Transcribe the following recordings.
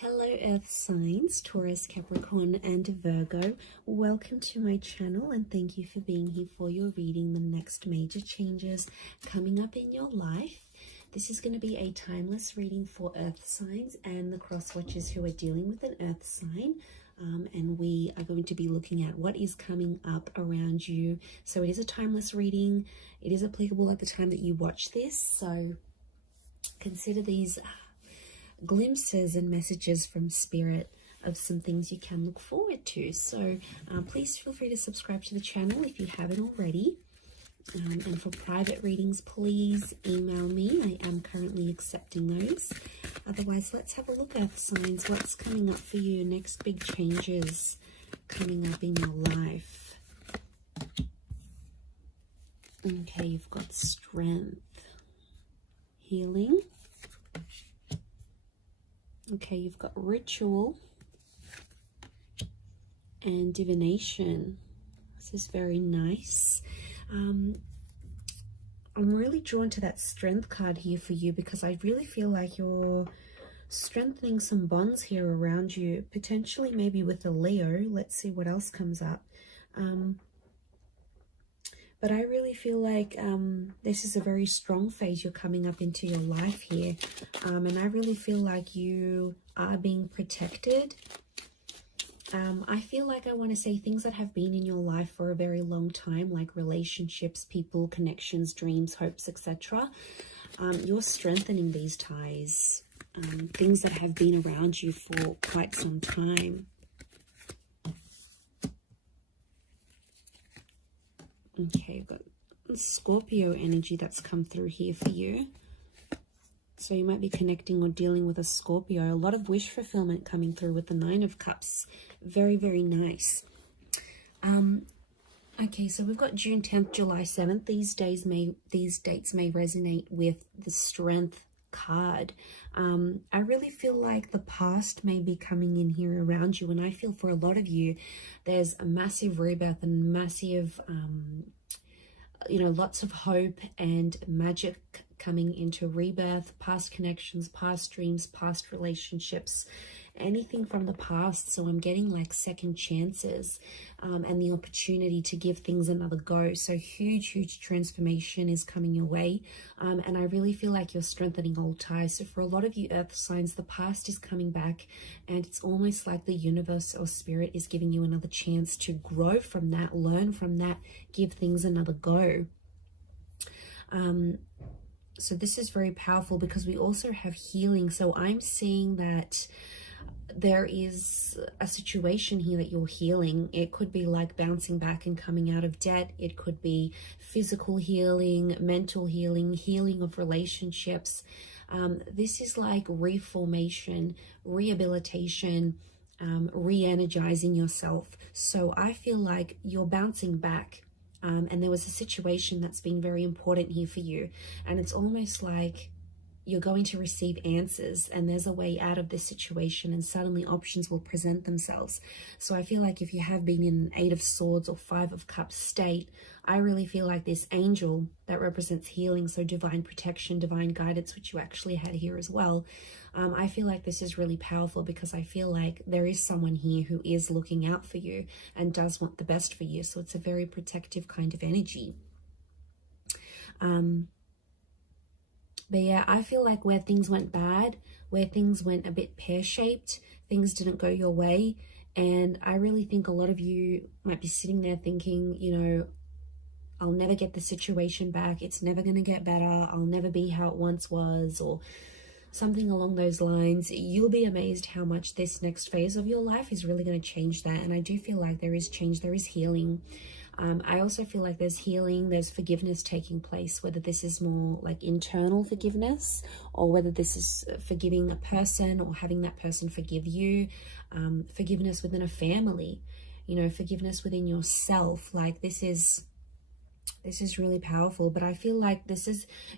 Hello Earth signs, Taurus, Capricorn and Virgo. Welcome to my channel and thank you for being here for your reading. The next major changes coming up in your life. This is going to be a timeless reading for Earth signs and the cross watchers who are dealing with an Earth sign. And we are going to be looking at what is coming up around you. So it is a timeless reading. It is applicable at the time that you watch this. So consider these glimpses and messages from spirit of some things you can look forward to. So please feel free to subscribe to the channel if you haven't already. And for private readings, please email me. I am currently accepting those. Otherwise, let's have a look at Earth signs. What's coming up for you? Next big changes coming up in your life. Okay, you've got strength, healing. Okay, you've got ritual and divination. This is very nice. I'm really drawn to that strength card here for you because I really feel like you're strengthening some bonds here around you, potentially maybe with a Leo. Let's see what else comes up. But I really feel like this is a very strong phase you're coming up into your life here. And I really feel like you are being protected. I feel like I want to say things that have been in your life for a very long time, like relationships, people, connections, dreams, hopes, etc. You're strengthening these ties, things that have been around you for quite some time. Okay, you've got Scorpio energy that's come through here for you. So you might be connecting or dealing with a Scorpio. A lot of wish fulfillment coming through with the Nine of Cups. Very, very nice. Okay, so we've got June 10th, July 7th. These dates may resonate with the Strength card. I really feel like the past may be coming in here around you, and I feel for a lot of you there's a massive rebirth and massive lots of hope and magic coming into rebirth, past connections, past dreams, past relationships, anything from the past. So I'm getting like second chances and the opportunity to give things another go. So huge transformation is coming your way. And I really feel like you're strengthening old ties. So for a lot of you Earth signs, the past is coming back and it's almost like the universe or spirit is giving you another chance to grow from that, learn from that, give things another go. So this is very powerful because we also have healing. So I'm seeing that there is a situation here that you're healing. It could be like bouncing back and coming out of debt. It could be physical healing, mental healing, healing of relationships. This is like reformation, rehabilitation, re-energizing yourself. So I feel like you're bouncing back. And there was a situation that's been very important here for you. And it's almost like you're going to receive answers and there's a way out of this situation and suddenly options will present themselves. So I feel like if you have been in an 8 of Swords or 5 of Cups state, I really feel like this angel that represents healing, so divine protection, divine guidance, which you actually had here as well. I feel like this is really powerful because I feel like there is someone here who is looking out for you and does want the best for you. So it's a very protective kind of energy. But yeah, I feel like where things went bad, where things went a bit pear-shaped, things didn't go your way. And I really think a lot of you might be sitting there thinking, I'll never get the situation back. It's never going to get better. I'll never be how it once was, or something along those lines. You'll be amazed how much this next phase of your life is really going to change that. And I do feel like there is change, there is healing. I also feel like there's healing, there's forgiveness taking place, whether this is more like internal forgiveness or whether this is forgiving a person or having that person forgive you, forgiveness within a family, forgiveness within yourself. Like this is really powerful, but I feel like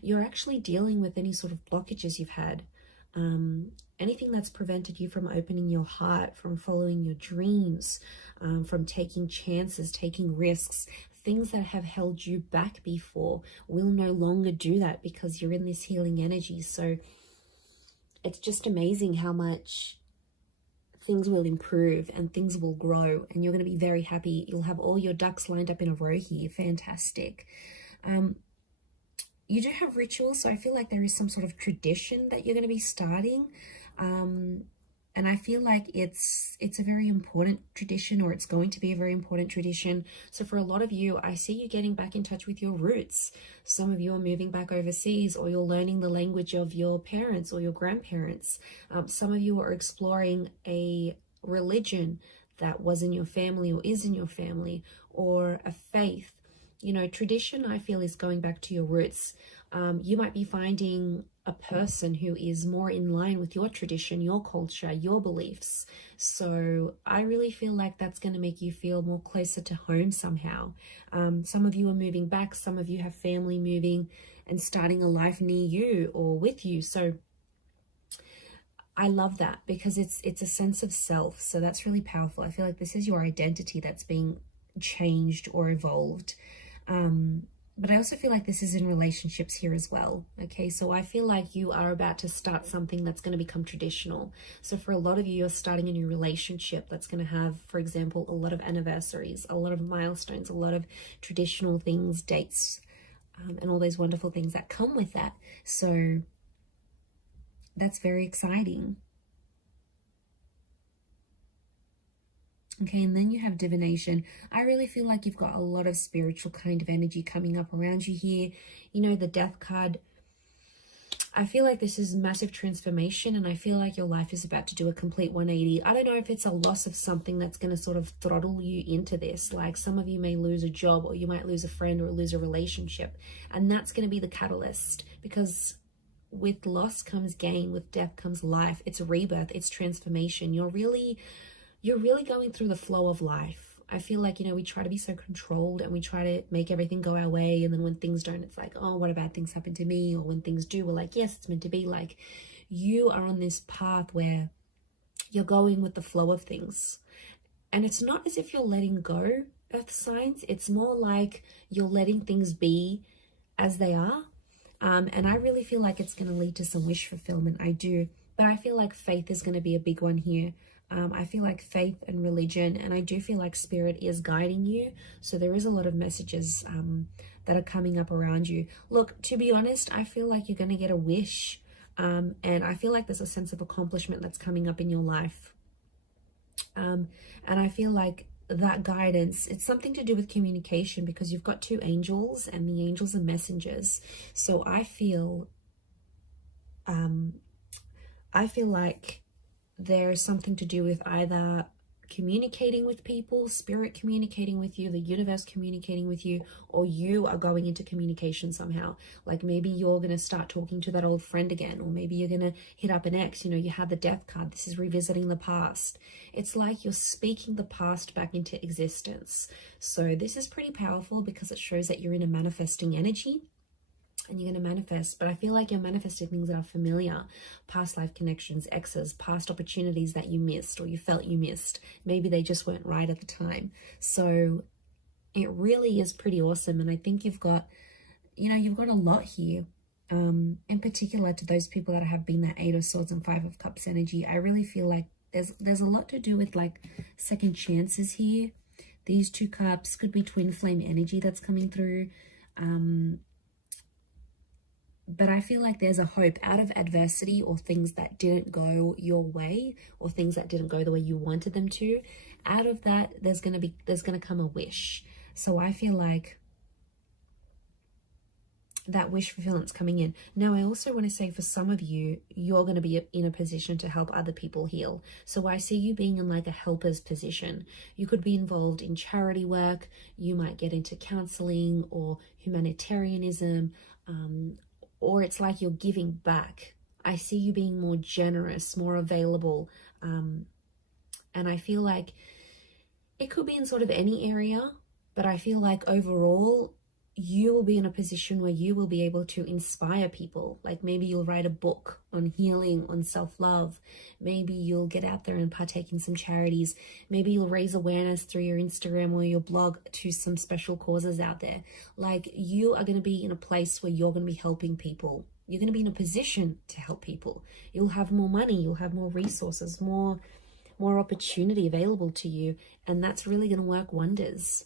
you're actually dealing with any sort of blockages you've had. Anything that's prevented you from opening your heart, from following your dreams, from taking chances, taking risks, things that have held you back before will no longer do that because you're in this healing energy. So it's just amazing how much things will improve and things will grow, and you're going to be very happy. You'll have all your ducks lined up in a row here. Fantastic. You do have rituals, so I feel like there is some sort of tradition that you're going to be starting. And I feel like it's a very important tradition, or it's going to be a very important tradition. So for a lot of you, I see you getting back in touch with your roots. Some of you are moving back overseas, or you're learning the language of your parents or your grandparents. Some of you are exploring a religion that was in your family or is in your family, or a faith. You know, tradition, I feel, is going back to your roots. You might be finding a person who is more in line with your tradition, your culture, your beliefs. So I really feel like that's going to make you feel more closer to home somehow. Some of you are moving back. Some of you have family moving and starting a life near you or with you. So I love that, because it's a sense of self. So that's really powerful. I feel like this is your identity that's being changed or evolved. But I also feel like this is in relationships here as well. Okay, so I feel like you are about to start something that's going to become traditional. So for a lot of you, you're starting a new relationship that's going to have, for example, a lot of anniversaries, a lot of milestones, a lot of traditional things, dates, and all those wonderful things that come with that. So that's very exciting. Okay, and then you have divination. I really feel like you've got a lot of spiritual kind of energy coming up around you here. You know, the death card. I feel like this is massive transformation, and I feel like your life is about to do a complete 180. I don't know if it's a loss of something that's going to sort of throttle you into this. Like some of you may lose a job, or you might lose a friend, or lose a relationship. And that's going to be the catalyst, because with loss comes gain, with death comes life. It's rebirth, it's transformation. You're really going through the flow of life. I feel like, you know, we try to be so controlled, and we try to make everything go our way. And then when things don't, it's like, oh, what a bad things happen to me? Or when things do, we're like, yes, it's meant to be. Like, you are on this path where you're going with the flow of things. And it's not as if you're letting go, earth signs. It's more like you're letting things be as they are. And I really feel like it's going to lead to some wish fulfillment. I do. But I feel like faith is going to be a big one here. I feel like faith and religion, and I do feel like spirit is guiding you. So there is a lot of messages that are coming up around you. Look, to be honest, I feel like you're going to get a wish. And I feel like there's a sense of accomplishment that's coming up in your life. And I feel like that guidance, it's something to do with communication, because you've got two angels, and the angels are messengers. So I feel like there's something to do with either communicating with people, spirit communicating with you, the universe communicating with you, or you are going into communication somehow. Like maybe you're going to start talking to that old friend again, or maybe you're going to hit up an ex. You know, you have the death card. This is revisiting the past. It's like you're speaking the past back into existence. So this is pretty powerful, because it shows that you're in a manifesting energy. And you're going to manifest, but I feel like you're manifesting things that are familiar, past life connections, exes, past opportunities that you missed, or you felt you missed. Maybe they just weren't right at the time. So it really is pretty awesome. And I think you've got, you know, you've got a lot here. In particular to those people that have been that 8 of Swords and 5 of Cups energy. I really feel like there's a lot to do with like second chances here. These 2 cups could be twin flame energy that's coming through. But I feel like there's a hope out of adversity, or things that didn't go your way, or things that didn't go the way you wanted them to. Out of that, there's going to come a wish. So I feel like that wish fulfillment's coming in. Now, I also want to say, for some of you, you're going to be in a position to help other people heal. So I see you being in like a helper's position. You could be involved in charity work. You might get into counseling or humanitarianism, or it's like you're giving back. I see you being more generous, more available. And I feel like it could be in sort of any area, but I feel like overall, you will be in a position where you will be able to inspire people. Like maybe you'll write a book on healing, on self-love. Maybe you'll get out there and partake in some charities. Maybe you'll raise awareness through your Instagram or your blog to some special causes out there. Like you are going to be in a place where you're going to be helping people. You're going to be in a position to help people. You'll have more money. You'll have more resources, more more opportunity available to you, and that's really going to work wonders.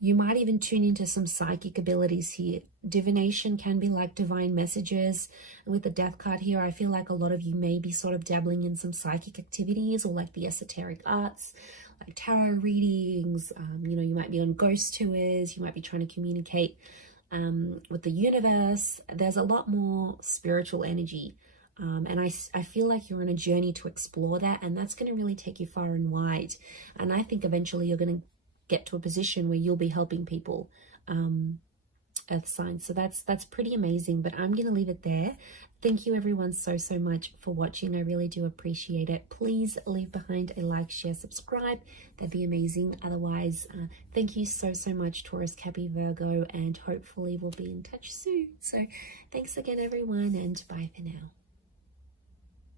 You might even tune into some psychic abilities here. Divination can be like divine messages. And with the death card here, I feel like a lot of you may be sort of dabbling in some psychic activities or like the esoteric arts, like tarot readings. You know, you might be on ghost tours. You might be trying to communicate with the universe. There's a lot more spiritual energy. And I feel like you're on a journey to explore that, and that's going to really take you far and wide. And I think eventually you're going to get to a position where you'll be helping people, earth signs. So that's pretty amazing, but I'm going to leave it there. Thank you everyone so much for watching. I really do appreciate it. Please leave behind a like, share, subscribe. That'd be amazing. Otherwise, thank you so much, Taurus, Cappy, Virgo, and hopefully we'll be in touch soon. So thanks again everyone, and bye for now.